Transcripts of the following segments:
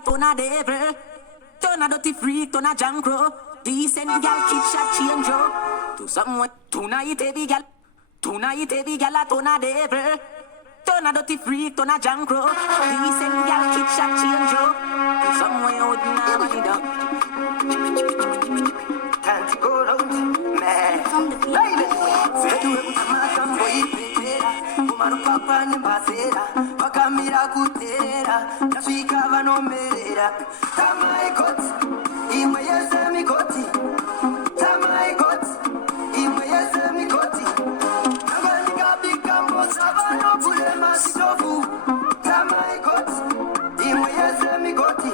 a ton a devil. Ton a dirty freak, ton a junk crow. Decent gal, keep shot change up. To someone, tonight heavy gal. Tonight heavy gal a ton a devil. Ton a dirty freak, ton a junk crow. Decent gal, keep shot change up. To someone out now money down. Time to go out, man. Baby, say you have come out and boy petera. Kumaro papa ni basera. Wakamira kutera. Nafika vanomerera. Tamai kot, imwe yesemi koti. Tamai kot, imwe yesemi koti. Nagandika bikambo sabano pule masitofu. Tamai kot, imwe yesemi koti.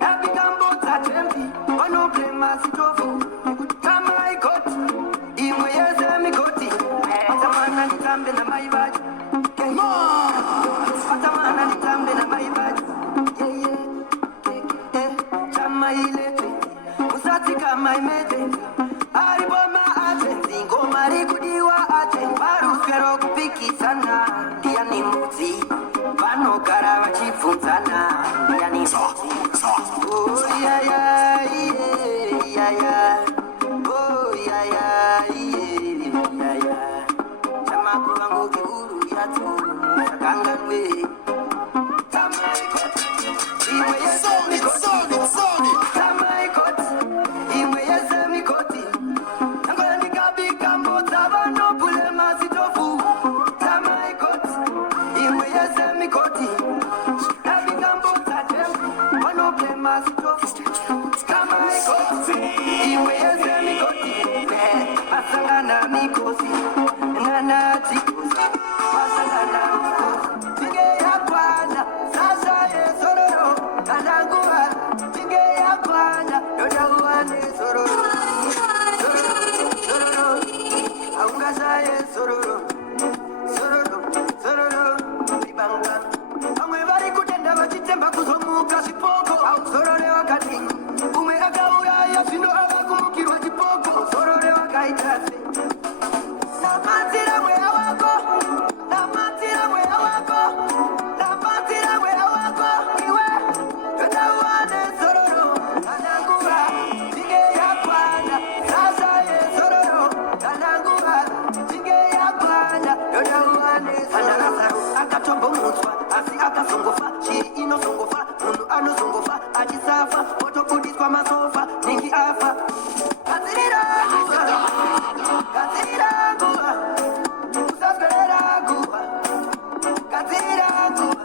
Nabikambo tatempi, ono ple masitofu. Tamai kot, imwe yesemi koti. Atamana nitambe na maibaji. Atamana nitambe na maibaji. Chamailete, musati kama imete. Ariboma atenzi, ngomari kudiwa atenzi. Baruskero kupiki sana, dia ni muzi. Bano kara wachifunzana, dia ni muzi. Oh yeah yeah yeah yeah. Oh yeah yeah yeah yeah. Chama kuwangu kiuru ya tu, sakanganwe. Tamai kot, imwe yesemi koti. Tamai kot, imwe yesemi koti. Nangolika bikambo tabano pule masitofu. Tamai kot, imwe yesemi koti. Nabikambo tatem, wano ple masitofu. Tamai kot, imwe yesemi koti. Asangana mikosi, nana tikosi. Asangana mikosi, tige ya kwana. Sasa ye sororo, kanangua. Tige ya kwana, doda uane sororo. Sororo, aungasa ye sororo. Sororo, ribanga. Amwe bari kutenda bachitemba kuzomuka sipoko. Au sorore wakati, umeka uya ya sino abakumukirwa chipoko. Sorore wakaitase. Namatira mwea wako. Namatira mwea wako. Namatira mwea wako. Iwe, yoda uane sororo. Kanangura, tige ya kwana. Sasa ye sororo. Kanangura, tige ya kwana. Yoda uane sororo. Akatombo mutwa, asi akasongofa. Shiri ino songofa, mundu ano songofa. Ajisafa, moto kudiswa masofa. Ningi afa. Katirira guha. Usaskerera guha. Katirira guha.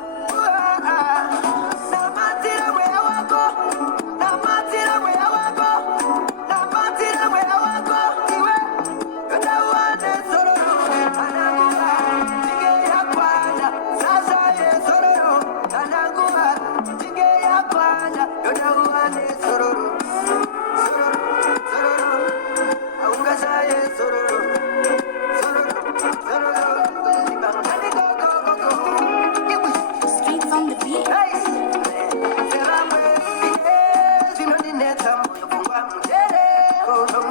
Namatira mwea wako. Namatira mwea wako. Namatira mwea wako. Iwe, yoda uane sororo. Kanangura, tige ya kwana. Sasa ye sororo. Kanangura, tige ya kwana. Yoda uane sororo. Sororo. Aungasa ye sororo. Sororo. Ibangani go. Iwi. Streets on the beat. Nice. Seramwe, zinodineta moyo fungwa mjere. Kodom,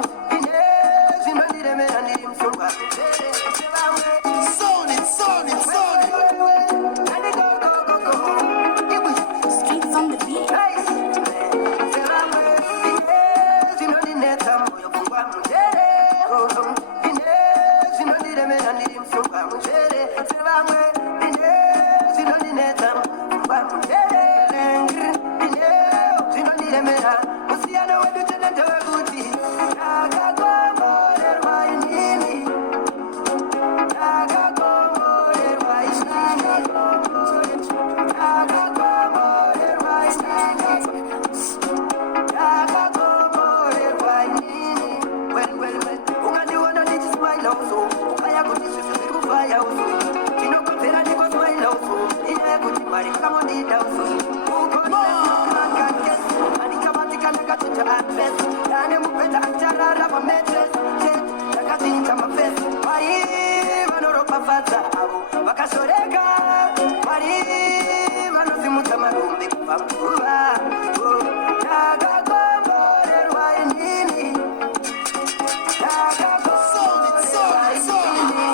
zinodilemea ndiri msungwa mjere. Seramwe, Nani go. Iwi. Streets on the beat. Nice. Seramwe, zinodineta moyo fungwa mjere. Kodom, zinodilemea ndiri msungwa mjere. Seramwe, zinodineta fungwa mjere. Zinodilemea, usiana wedu tena ndewe kuti. Nakakomorerwa inini. Nakakomorerwa inini. Nakakomorerwa inini. Nakakomorerwa inini. Well. Ungandiona ndichismaila uso. Ukaya kuti sisi sikufaya uso. Chinokopera ndiko smaila uso. Inyaya kuti mari kamodida uso. Yane mupenda acharara pa metres. Yakatinta mafesi. Wari vanoropa fata avo vakasoreka. Wari vanosimuta marumbi kupa mkuva. Nakakomorerwa inini. Nakakomorerwa inini.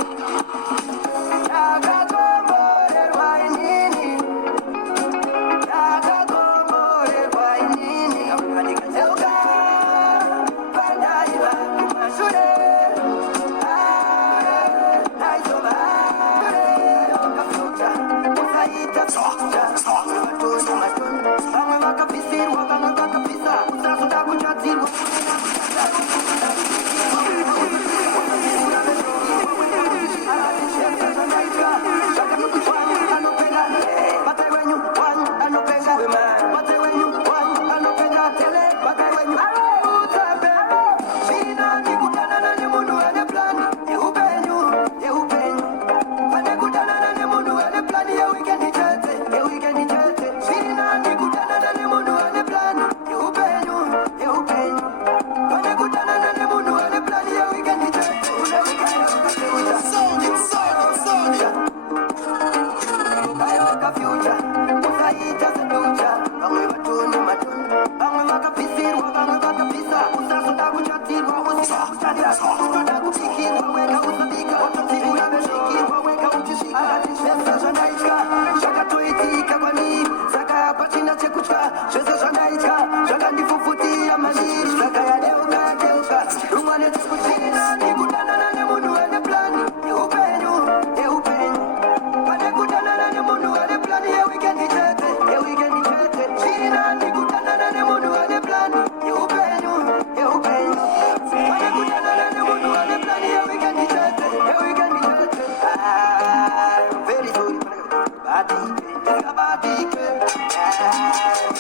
Nakakomorerwa inini. Nakakomorerwa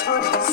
Never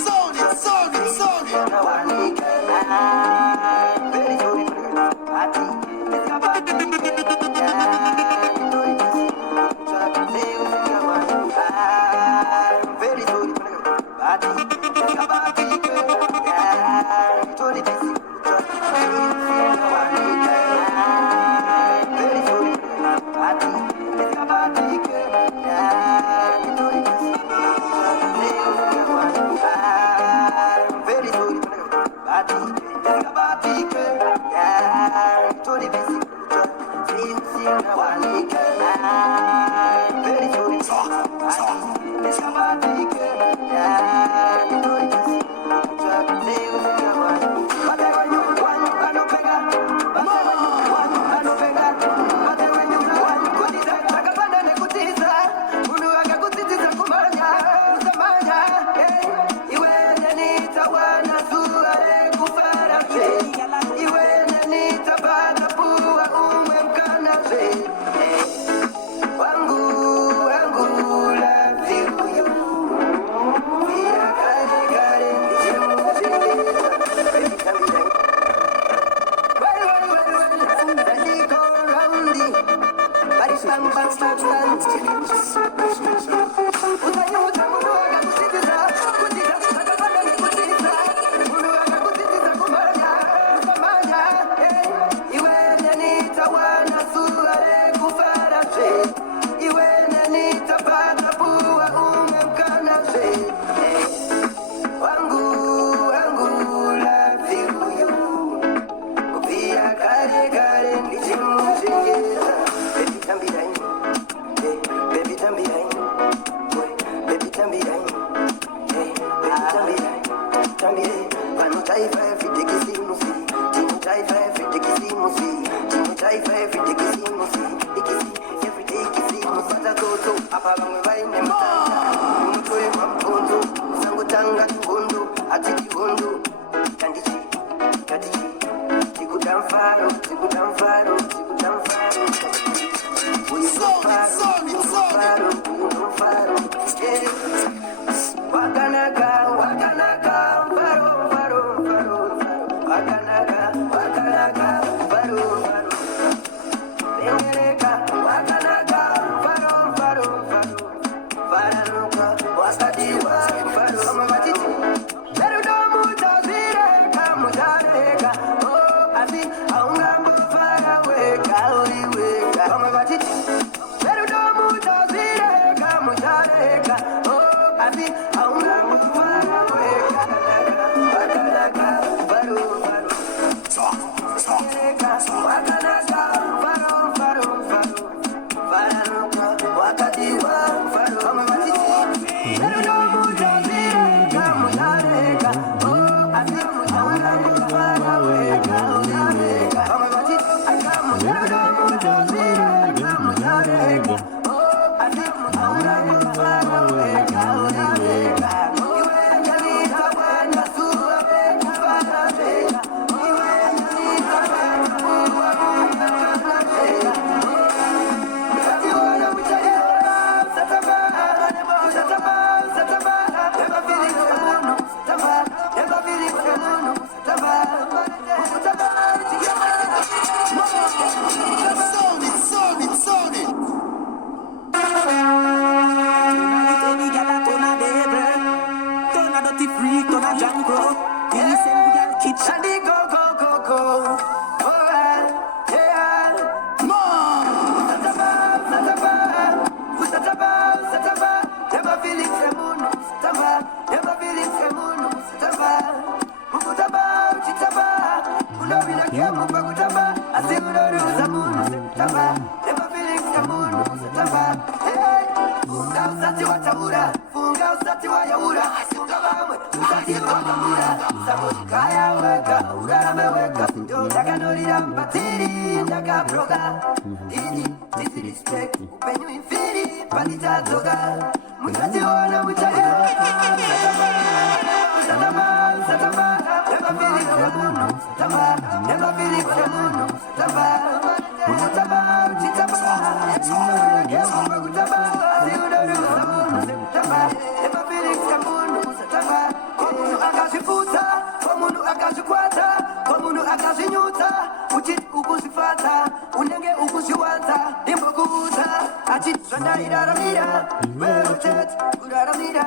Rwanda iraramira, iwe rotet, uraramira,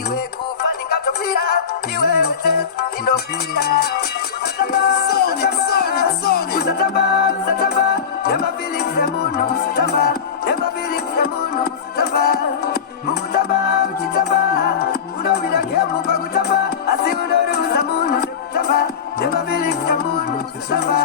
iwe kufanika topira, iwe rotet, indopira. Usataba, never feeling semuno, usataba, never feeling semuno, usataba. Mukutaba, uchitaba, unobira kemu pakutaba, asi unorusa muno, usataba, never feeling semuno, usataba.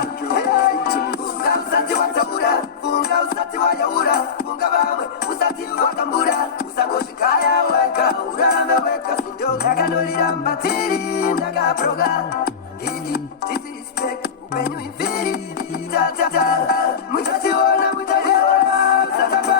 Funga usati watabura, funga usati wayaura, funga bamwe, usati watambura, usakoshikaya weka, urame weka, sindo, nakanolira mbatiri, nakaproga, titi respect, upenyu infiri, ta, mutationa, usataba.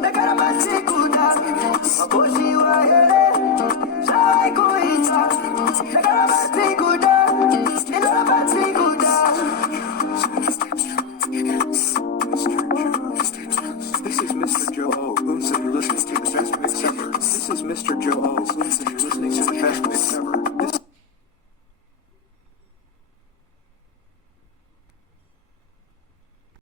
Nakarabati kuda, Makoshi wa